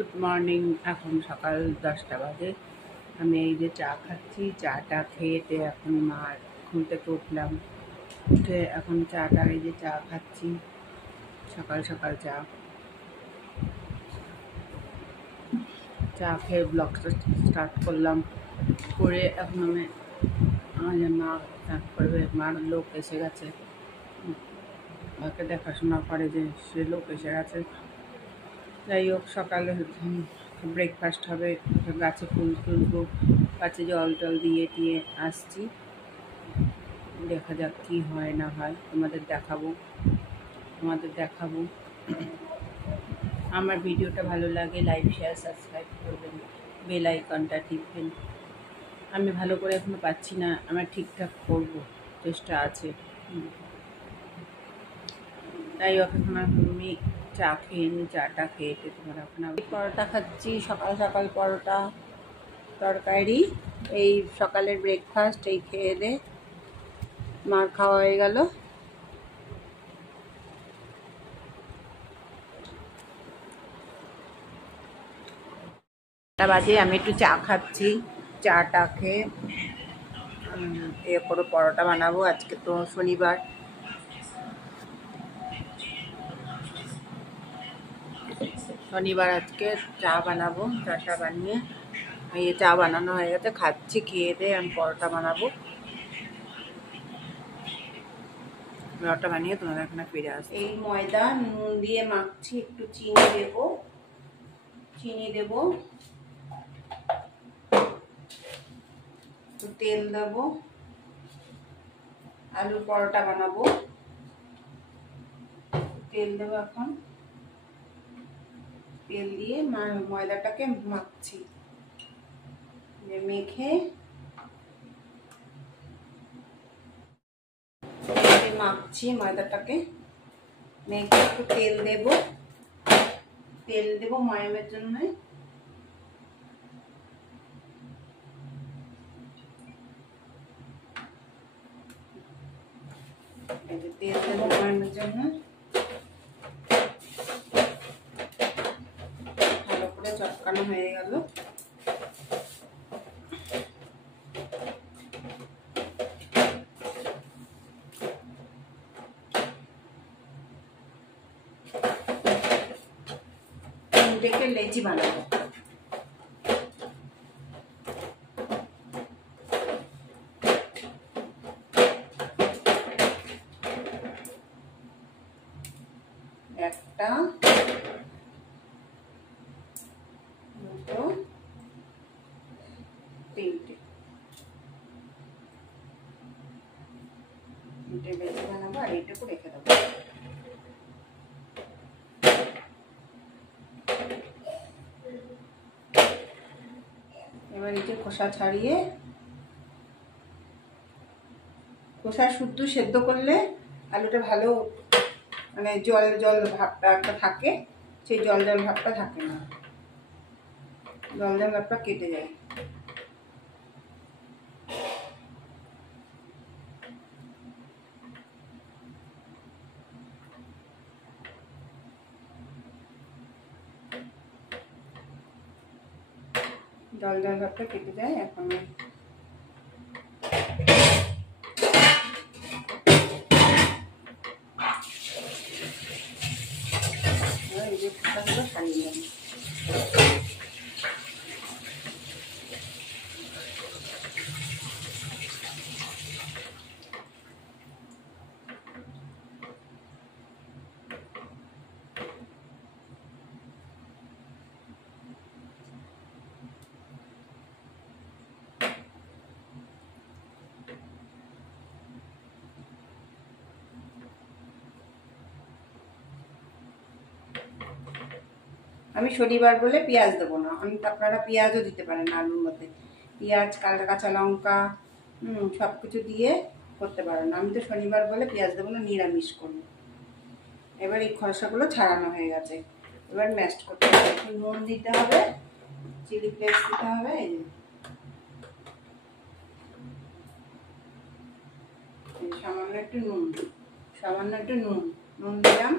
Good morning. এখন সকাল 10টা বাজে। আমি এই যে চা খাচ্ছি। চাটা খেয়েতে এখন মার ঘুম থেকে উঠলাম। উঠে এখন চাটা এই যে চা খাচ্ছি, সকাল সকাল চা চা খেয়ে ব্লগটা স্টার্ট করলাম। করে এখন আমি আমাদের মা স্নান করবে। মার লোক এসে গেছে, মাকে দেখাশোনা করে যে সে লোক এসে গেছে। যাই হোক, সকালে ব্রেকফাস্ট হবে, গাছে ফুল তুলবো, গাছে জল টল দিয়ে আসছি। দেখা যাক কী হয় না হয়, তোমাদের দেখাবো। আমার ভিডিওটা ভালো লাগে লাইক শেয়ার সাবস্ক্রাইব করবেন, বেল আইকনটা টিপবেন। আমি ভালো করে এখনো পাচ্ছি না, আমার ঠিকঠাক করব, চেষ্টা আছে। তাই হোক, এখন আমি চা খেয়ে নিই। চাটা খেয়েতে তোমার এখন আমি পরোটা খাচ্ছি, সকাল সকাল পরোটা তরকারি। এই সকালের ব্রেকফাস্ট এই খেয়ে দে মার খাওয়া হয়ে গেল। বাজে আমি একটু চা খাচ্ছি। চাটা খেয়ে এরপরে পরোটা বানাবো। আজকে তো শনিবার, আজকে চা বানাবো। চাটা বানিয়ে এই চা বানানো হয়ে গেছে, খাচ্ছি। খেয়ে দিয়ে আমি পরোটা বানাবো। পরোটা বানিয়ে তোমাদের এখানে ফিরে আসবো। এই ময়দা নুন দিয়ে মাখছি, একটু চিনি দেব, একটু তেল দেবো। আলু পরোটা বানাবো, তেল দেবো। এখন তেল দিয়ে ময়দাটাকে মাখছি, মেখে মাখছি ময়দাটাকে মেখে একটু তেল দেবো ময়ামের জন্য। তেল দেবো ময়ামের জন্য। ভালো করে চটকানো হয়ে গেল। তিনটেকে লেচি বানাবো। একটা, দুটো, তিনটে লেচি বানাবো। আর এইটুকু রেখে দেবো। এবার এই যে খোসা ছাড়িয়ে, খোসা শুদ্ধ সেদ্ধ করলে আলুটা ভালো, মানে জল জল ভাবটা একটা থাকে, সেই জল জল ভাবটা থাকে না, জল জল ভাবটা কেটে যায়। জল জল ভাবটা কেটে যায়। এখন এই যে খোসাগুলো ছাড়িয়ে নেব। আমি শনিবার বলে পেঁয়াজ দেবো না। আপনারা পেঁয়াজও দিতে পারেন আলুর মধ্যে। পেঁয়াজ, কাঁচা লঙ্কা, সব কিছু দিয়ে করতে পারেন। আমি তো শনিবার বলে পেঁয়াজ দেবো না, নিরামিষ করবো। এবার এই খোসাগুলো ছাড়ানো হয়ে গেছে, এবার ম্যাশড করতে হবে। একটু নুন দিতে হবে, চিলি ফ্লেক্স দিতে হবে। এই সামান্য একটু নুন দিলাম,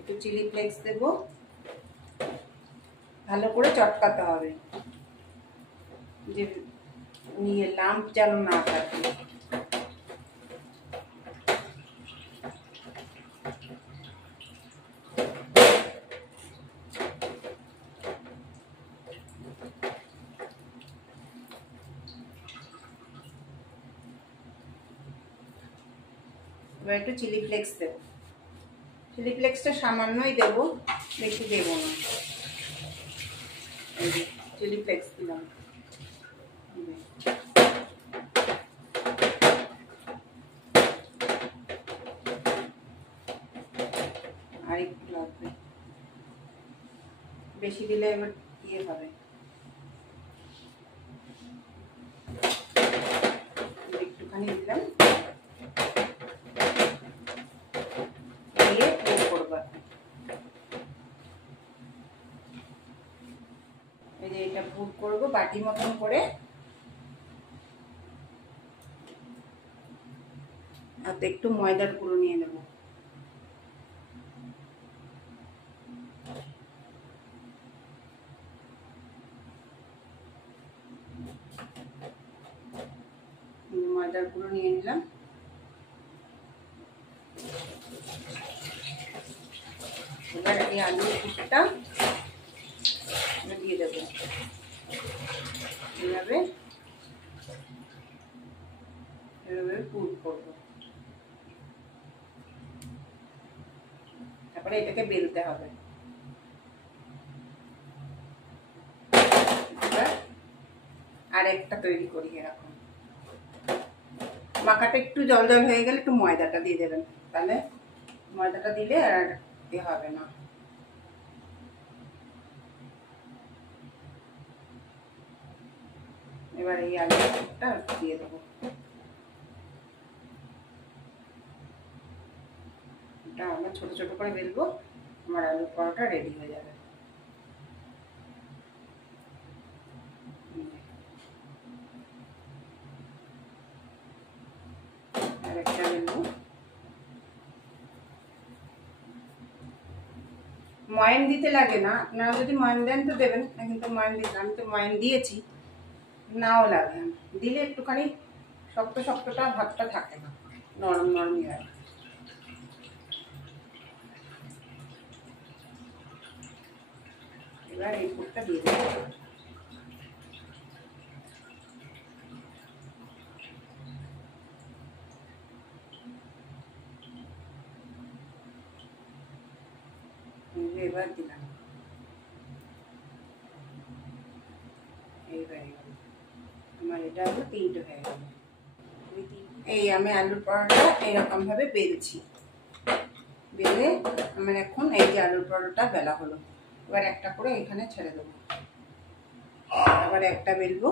একটু চিলি ফ্লেক্স দেবো, ভালো করে চটকাতে হবে, যে নিয়ে লাম্প যেন না থাকে। এবার একটু চিলি ফ্লেক্স দেবো, চিলি ফ্লেক্সটা সামান্যই দেবো, বেশি দেবো না। এই যে চিলি ফ্লেক্স দিলাম। আর একটু লাগবে, বেশি দিলে এবার ইয়ে হবে। একটুখানি দিলাম, দিয়ে পুর করবো। এই যে এটা পুর করবো বাটি মতন করে, হাতে একটু ময়দার গুঁড়ো নিয়ে নেব। ময়দার গুঁড়ো নিয়ে নিলাম। এবার এই আলুর পুরটা দিয়ে দেবো, এভাবে এভাবে পুর করবো। তারপরে এটাকে বেলতে হবে। আর একটা তৈরি করি এরকম। মাখাটা একটু জল জল হয়ে গেলে একটু ময়দাটা দিয়ে দেবেন, তাহলে ময়দাটা দিলে আর এ হবে না। এবার এই আলুটা দিয়ে দেবো। এটা আমরা ছোট ছোট করে বেলবো, আমার আলুর পরোটা রেডি হয়ে যাবে। আর একটা বেলবো। ময়ান দিতে লাগে না, আপনারা যদি ময়ান দেন তো দেবেন না, কিন্তু ময়ান দিতে, আমি তো ময়ান দিয়েছি, নাও লাগে। দিলে একটুখানি শক্ত শক্তটা ভাতটা থাকে না, নরম নরমই হয়। এবার এই পুরটা দিয়ে দেবো। এবার দিলাম, এইবার আমার এটা হলো 3টে হয়ে গেল। এই আমি আলুর পরোটা এরকম ভাবে বেলছি, বেলে আমার এখন এই যে আলুর পরোটা বেলা হলো। এবার একটা করে এখানে ছেড়ে দেবো, আবার একটা বেলবো।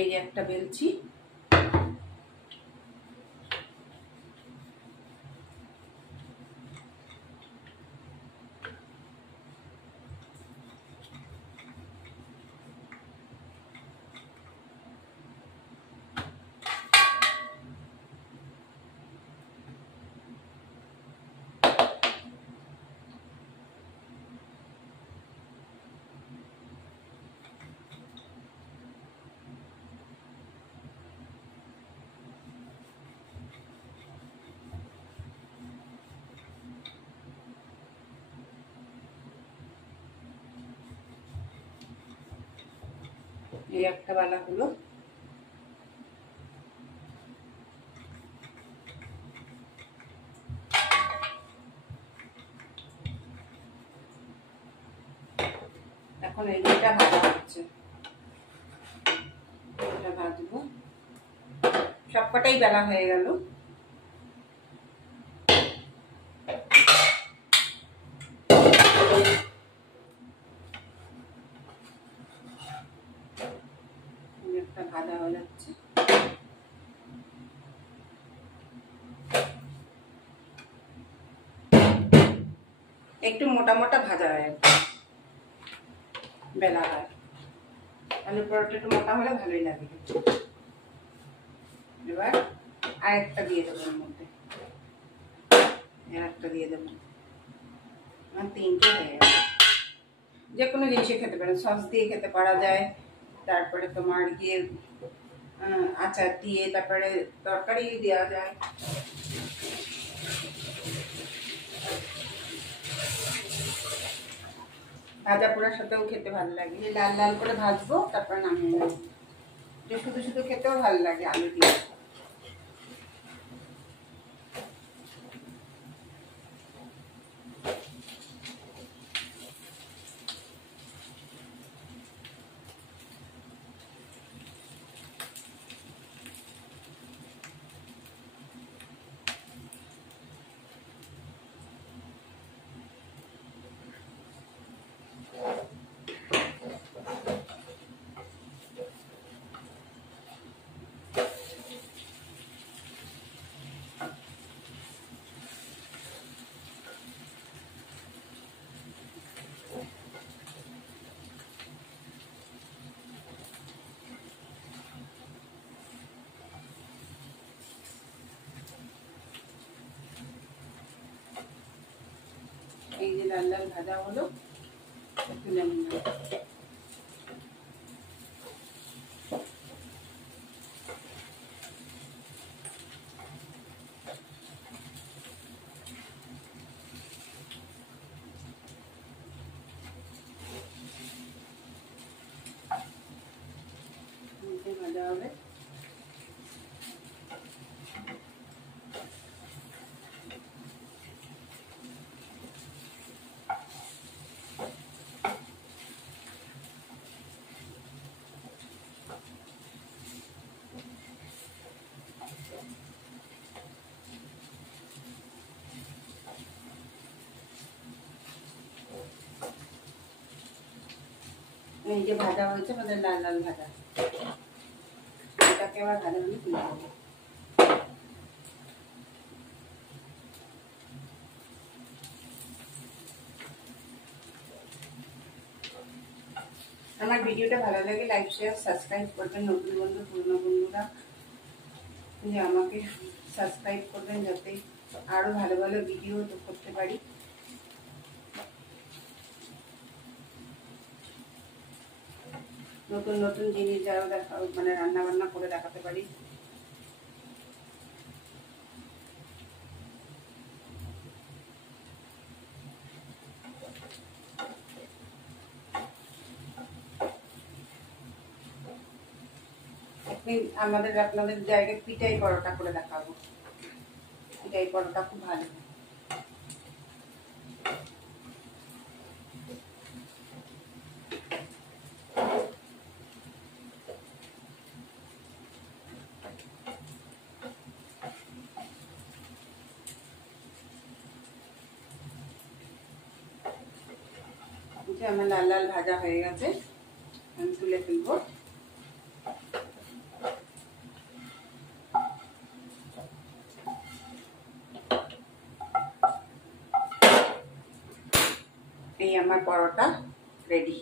এই যে একটা বেলছি, এই একটা বেলা হলো। এখন এইটা ভাজা হচ্ছে, এটা ভাজবো। সবকটাই বেলা হয়ে গেল। একটা ভাজা হয়ে যাচ্ছে, একটু মোটা মোটা ভাজা হয়, বেলা হয়। আলুর পরোটা একটু মোটা হলে ভালোই লাগে। এবার আর একটা দিয়ে দেবো এর মধ্যে, আর একটা দিয়ে দেবো, আমার 3টে হয়ে যাবে। যে কোনো জিনিসে খেতে পারেন, সস দিয়ে খেতে পারা যায়, তারপরে তোমার গিয়ে আচার দিয়ে, তারপরে তরকারি দেওয়া যায়। ভাজা পোড়ার সাথেও খেতে ভালো লাগে, লাল লাল করে ভাজবো তারপর নামিয়ে নেবো। শুধু শুধু খেতেও ভালো লাগে আলু দিয়ে। এই যে লাল লাল ভাজা হলো, তুলে নিলাম। ভাজা হবে, এই যে ভাজা হয়েছে আমাদের লাল লাল ভাজা, এটাকে আবার ভাজা মানে তুলে দেবো। আমার ভিডিওটা ভালো লাগে লাইক শেয়ার সাবস্ক্রাইব করবেন, নতুন বন্ধু পুরনো বন্ধুরা যে আমাকে সাবস্ক্রাইব করবেন, যাতে আরো ভালো ভালো ভিডিও করতে পারি। নতুন নতুন জিনিস যারা দেখা মানে রান্না বান্না করে দেখাতে পারি। আপনাদের জায়গায় পিঠাই পরোটা করে দেখাবো। পিঠাই পরোটা খুব ভালো। আমার লাল লাল ভাজা হয়ে গেছে, আমি তুলে ফেলবো। এই আমার পরোটা রেডি,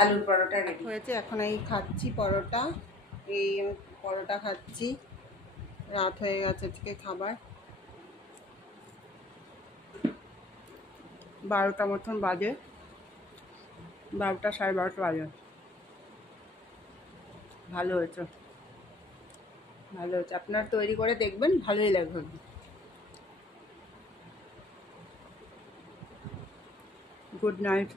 আলুর পরোটা রেডি হয়েছে। এখন এই খাচ্ছি পরোটা, এই পরোটা খাচ্ছি। রাত হয়ে গেছে, আজকে খাবার 12টা মতন বাজে, 12টা সাড়ে 12টা বাজে। ভালো হয়েছে, ভালো হয়েছে। আপনারা তৈরি করে দেখবেন, ভালোই লাগবে। Good night.